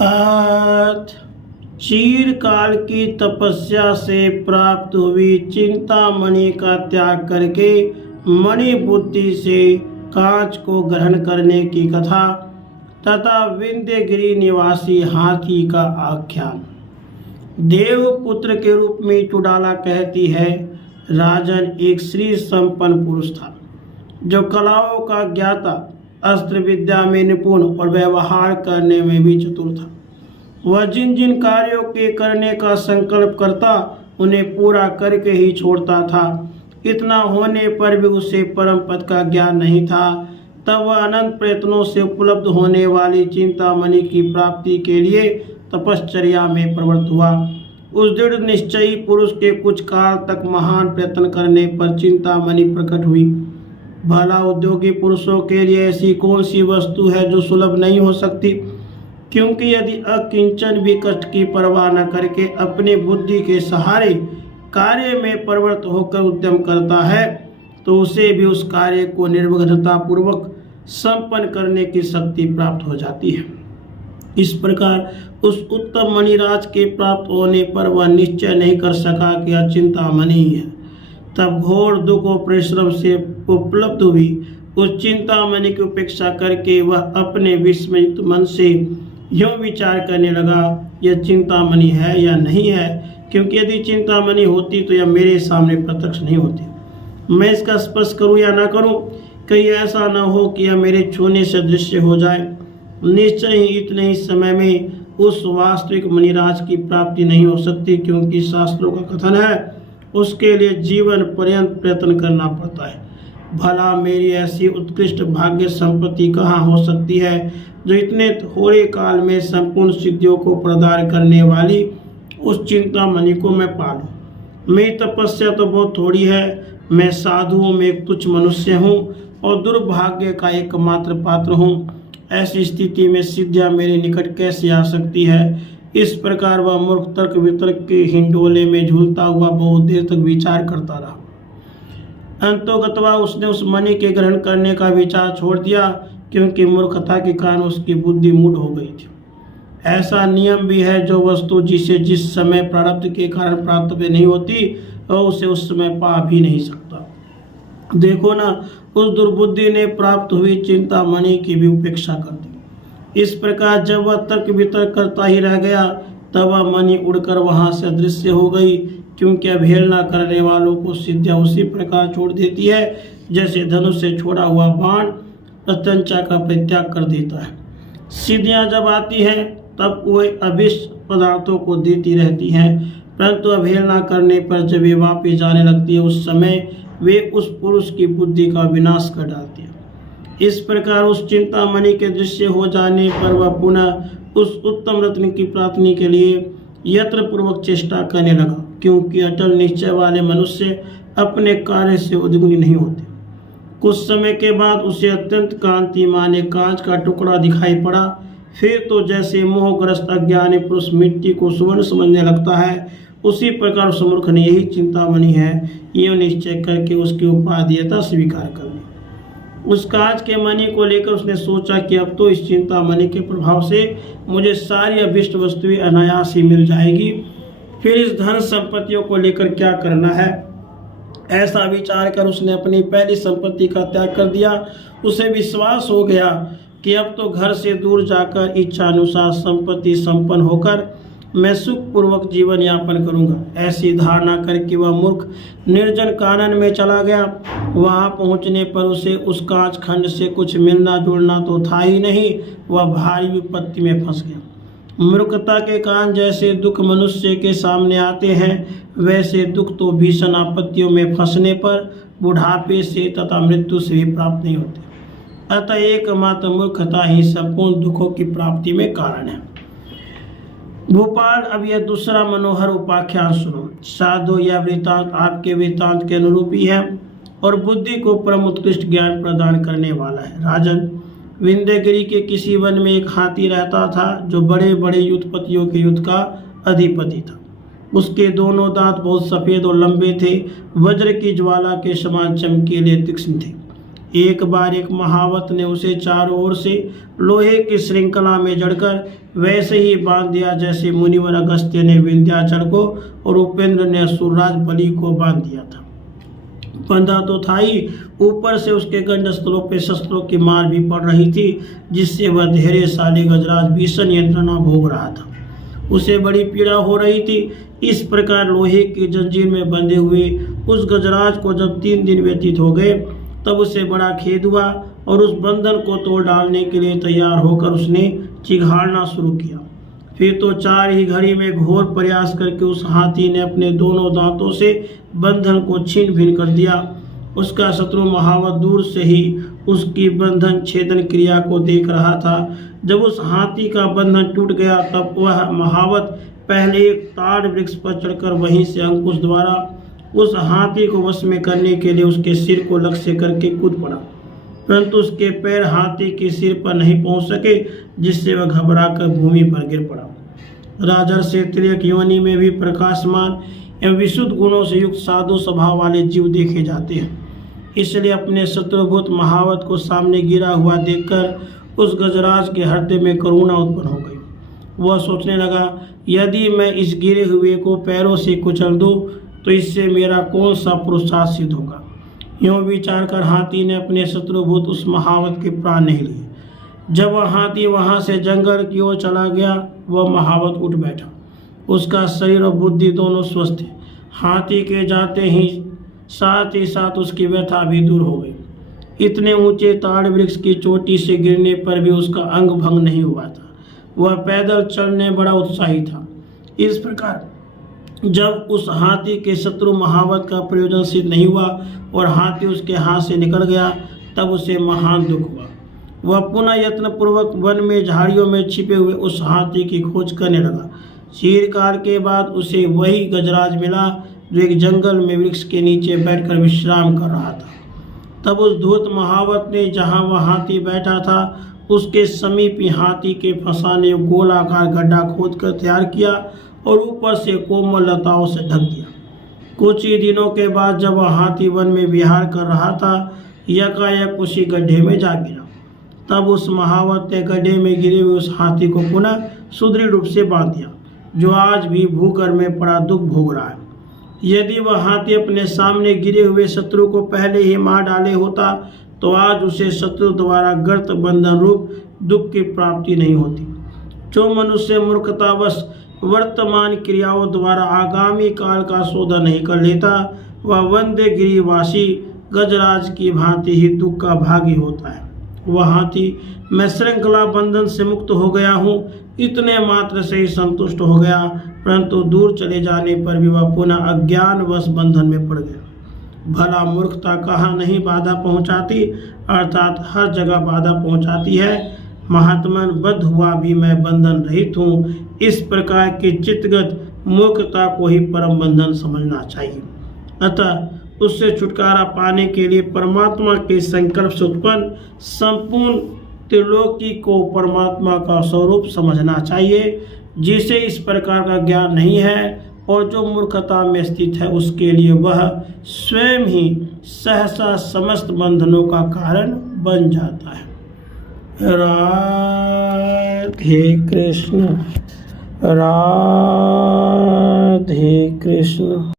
अर्थ चीरकाल की तपस्या से प्राप्त हुई चिंतामणि का त्याग करके मणि बुद्धि से कांच को ग्रहण करने की कथा तथा विंध्यगिरि निवासी हाथी का आख्यान। देवपुत्र के रूप में चुड़ाला कहती है, राजन एक श्री संपन्न पुरुष था जो कलाओं का ज्ञाता, अस्त्र विद्या में निपुण और व्यवहार करने में भी चतुर था। वह जिन जिन कार्यों के करने का संकल्प करता उन्हें पूरा करके ही छोड़ता था। इतना होने पर भी उसे परम पद का ज्ञान नहीं था। तब वह अनंत प्रयत्नों से उपलब्ध होने वाली चिंतामणि की प्राप्ति के लिए तपश्चर्या में प्रवृत्त हुआ। उस दृढ़ निश्चयी पुरुष के कुछ काल तक महान प्रयत्न करने पर चिंतामणि प्रकट हुई। भला उद्योगी पुरुषों के लिए ऐसी कौन सी वस्तु है जो सुलभ नहीं हो सकती, क्योंकि यदि अकिंचन भी कष्ट की परवाह न करके अपनी बुद्धि के सहारे कार्य में प्रवृत्त होकर उद्यम करता है तो उसे भी उस कार्य को निर्विघ्नता पूर्वक संपन्न करने की शक्ति प्राप्त हो जाती है। इस प्रकार उस उत्तम मणिराज के प्राप्त होने पर वह निश्चय नहीं कर सका कि यह चिंतामणि है। तब घोर दुख और परिश्रम से उपलब्ध हुई उस चिंतामणि की उपेक्षा करके वह अपने विस्मयुक्त मन से यूं विचार करने लगा, यह चिंतामणि है या नहीं है, क्योंकि यदि चिंतामणि होती तो यह मेरे सामने प्रत्यक्ष नहीं होती। मैं इसका स्पर्श करूं या ना करूं, कहीं ऐसा न हो कि यह मेरे छूने से दृश्य हो जाए। निश्चय ही इतने ही समय में उस वास्तविक मणिराज की प्राप्ति नहीं हो सकती, क्योंकि शास्त्रों का कथन है उसके लिए जीवन पर्यंत प्रयत्न करना पड़ता है। भला मेरी ऐसी उत्कृष्ट भाग्य संपत्ति कहाँ हो सकती है जो इतने थोड़े काल में संपूर्ण सिद्धियों को प्रदान करने वाली उस चिंतामणि को मैं पालूं। मेरी तपस्या तो बहुत थोड़ी है, मैं साधुओं में एक तुच्छ मनुष्य हूँ और दुर्भाग्य का एकमात्र पात्र हूँ। ऐसी स्थिति में सिद्धियाँ मेरे निकट कैसे आ सकती है। इस प्रकार वह मूर्ख तर्क वितर्क के हिंडोले में झूलता हुआ बहुत देर तक विचार करता रहा। अंतोगतवा उसने उस मणि के ग्रहण करने का विचार छोड़ दिया, क्योंकि मूर्खता के कारण उसकी बुद्धि मूढ़ हो गई थी। ऐसा नियम भी है, जो वस्तु जिसे जिस समय प्रारब्ध के कारण प्राप्त नहीं होती वह उसे उस समय पा भी नहीं सकता। देखो ना, उस दुर्बुद्धि ने प्राप्त हुई चिंतामणि की भी उपेक्षा कर दी। इस प्रकार जब वह तर्क वितर्क करता ही रह गया तब वह मणि उड़कर वहां से अदृश्य हो गई, क्योंकि अवहेलना करने वालों को सिद्धियां उसी प्रकार छोड़ देती है जैसे धनुष से छोड़ा हुआ बाण प्रत्यंचा का परित्याग कर देता है। सिद्धियां जब आती हैं तब वे अभिष्ट पदार्थों को देती रहती हैं, परंतु अवहेलना करने पर जब वे वापस जाने लगती है उस समय वे उस पुरुष की बुद्धि का विनाश कर डालती है। इस प्रकार उस चिंतामणि के दृश्य हो जाने पर वह पुनः उस उत्तम रत्न की प्राप्ति के लिए यत्न पूर्वक चेष्टा करने लगा, क्योंकि अटल निश्चय वाले मनुष्य अपने कार्य से उद्विग्न नहीं होते। कुछ समय के बाद उसे अत्यंत कांतिमान एक कांच का टुकड़ा दिखाई पड़ा। फिर तो जैसे मोहग्रस्त अज्ञानी पुरुष मिट्टी को सुवर्ण समझने लगता है, उसी प्रकार उस मूर्ख ने यही चिंतामणि है यह निश्चय करके उसकी उपादेयता स्वीकार कर ली। उस कांच के मणि को लेकर उसने सोचा कि अब तो इस चिंतामणि के प्रभाव से मुझे सारी अभिष्ट वस्तुएं अनायास ही मिल जाएगी, फिर इस धन संपत्तियों को लेकर क्या करना है। ऐसा विचार कर उसने अपनी पहली संपत्ति का त्याग कर दिया। उसे विश्वास हो गया कि अब तो घर से दूर जाकर इच्छा अनुसार संपत्ति संपन्न होकर मैं सुखपूर्वक जीवन यापन करूंगा। ऐसी धारणा करके वह मूर्ख निर्जन कानन में चला गया। वहां पहुंचने पर उसे उस कांच खंड से कुछ मिलना जुलना तो था ही नहीं, वह भारी विपत्ति में फंस गया। मूर्खता के कारण जैसे दुख मनुष्य के सामने आते हैं, वैसे दुख तो भीषण आपत्तियों में फंसने पर बुढ़ापे से तथा मृत्यु से भी प्राप्त नहीं होते। अतः एकमात्र मूर्खता ही संपूर्ण दुखों की प्राप्ति में कारण है। भोपाल, अब यह दूसरा मनोहर उपाख्यान सुनो। साधु यह वृतांत आपके वृतांत के अनुरूप ही है और बुद्धि को परम उत्कृष्ट ज्ञान प्रदान करने वाला है। राजन, विंध्यगिरि के किसी वन में एक हाथी रहता था जो बड़े बड़े युद्धपतियों के युद्ध का अधिपति था। उसके दोनों दांत बहुत सफेद और लंबे थे, वज्र की ज्वाला के समान चमकीले तीक्ष्ण थे। एक बार एक महावत ने उसे चारों ओर से लोहे की श्रृंखला में जड़कर वैसे ही बांध दिया जैसे मुनिवर अगस्त्य ने विंध्याचल को और उपेंद्र ने असुरराज बलि को बांध दिया था। बंधा तो था ही, ऊपर से उसके गंडस्थलों पे शस्त्रों की मार भी पड़ रही थी, जिससे वह धैर्यशाली गजराज भीषण यंत्रणा भोग रहा था। उसे बड़ी पीड़ा हो रही थी। इस प्रकार लोहे की जंजीर में बंधे हुए उस गजराज को जब 3 दिन व्यतीत हो गए, तब उसे बड़ा खेद हुआ और उस बंधन को तोड़ डालने के लिए तैयार होकर उसने चिघाड़ना शुरू किया। फिर तो 4 ही घड़ी में घोर प्रयास करके उस हाथी ने अपने दोनों दांतों से बंधन को छीन भिन कर दिया। उसका शत्रु महावत दूर से ही उसकी बंधन छेदन क्रिया को देख रहा था। जब उस हाथी का बंधन टूट गया, तब वह महावत पहले एक ताड़ वृक्ष पर चढ़कर वहीं से अंकुश द्वारा उस हाथी को वश में करने के लिए उसके सिर को लक्ष्य करके कूद पड़ा, परंतु उसके पैर हाथी के सिर पर नहीं पहुंच सके, जिससे वह घबराकर भूमि पर गिर पड़ा। राजर से तिर्यक योनि में भी प्रकाशमान एवं विशुद्ध गुणों से युक्त साधु स्वभाव वाले जीव देखे जाते हैं। इसलिए अपने शत्रुभूत महावत को सामने गिरा हुआ देखकर उस गजराज के हृदय में करुणा उत्पन्न हो गई। वह सोचने लगा, यदि मैं इस गिरे हुए को पैरों से कुचल दूं तो इससे मेरा कौन सा पुरुषार्थ सिद्ध होगा। यूँ विचार कर हाथी ने अपने शत्रुभूत उस महावत के प्राण नहीं लिए। जब वह हाथी वहां से जंगल की ओर चला गया, वह महावत उठ बैठा। उसका शरीर और बुद्धि दोनों स्वस्थ थे। हाथी के जाते ही साथ उसकी व्यथा भी दूर हो गई। इतने ऊंचे ताड़ वृक्ष की चोटी से गिरने पर भी उसका अंग भंग नहीं हुआ था। वह पैदल चलने बड़ा उत्साही था। इस प्रकार जब उस हाथी के शत्रु महावत का प्रयोजन सिद्ध नहीं हुआ और हाथी उसके हाथ से निकल गया, तब उसे महान दुख हुआ। वह पुनः यत्नपूर्वक वन में झाड़ियों में छिपे हुए उस हाथी की खोज करने लगा। चीरकाल के बाद उसे वही गजराज मिला जो एक जंगल में वृक्ष के नीचे बैठकर विश्राम कर रहा था। तब उस धूर्त महावत ने जहाँ वह हाथी बैठा था उसके समीप ही हाथी के फंसाने गोलाकार गड्ढा खोदकर तैयार किया और ऊपर से कोमल लताओं से ढक दिया। कुछ ही दिनों के बाद जब वह हाथी वन में विहार कर रहा था, यकायक उसी गड्ढे में जा गिरा। तब उस महावत ने गड्ढे में गिरे हुए उस हाथी को पुनः सुदृढ़ रूप से बांध दिया, जो आज भी भूकर में पड़ा दुख भोग रहा है। यदि वह हाथी अपने सामने गिरे हुए शत्रु को पहले ही मार डाले होता, तो आज उसे शत्रु द्वारा गर्त बंधन रूप दुख की प्राप्ति नहीं होती। जो मनुष्य मूर्खतावश वर्तमान क्रियाओं द्वारा आगामी काल का शोधन नहीं कर लेता, वह वंदे गिरिवासी गजराज की भांति ही दुख का भागी होता है। वह हाथी, मैं श्रृंखला बंधन से मुक्त हो गया हूँ, इतने मात्र से ही संतुष्ट हो गया, परंतु दूर चले जाने पर भी वह पुनः अज्ञानवश बंधन में पड़ गया। भला मूर्खता कहाँ नहीं बाधा पहुँचाती, अर्थात हर जगह बाधा पहुँचाती है। महात्मन बद्ध हुआ भी मैं बंधन रहित हूँ, इस प्रकार की चित्तगत मूर्खता को ही परम बंधन समझना चाहिए। अतः उससे छुटकारा पाने के लिए परमात्मा के संकल्प से उत्पन्न संपूर्ण त्रिलोकी को परमात्मा का स्वरूप समझना चाहिए। जिसे इस प्रकार का ज्ञान नहीं है और जो मूर्खता में स्थित है, उसके लिए वह स्वयं ही सहसा समस्त बंधनों का कारण बन जाता है। राधे कृष्ण, राधे कृष्ण।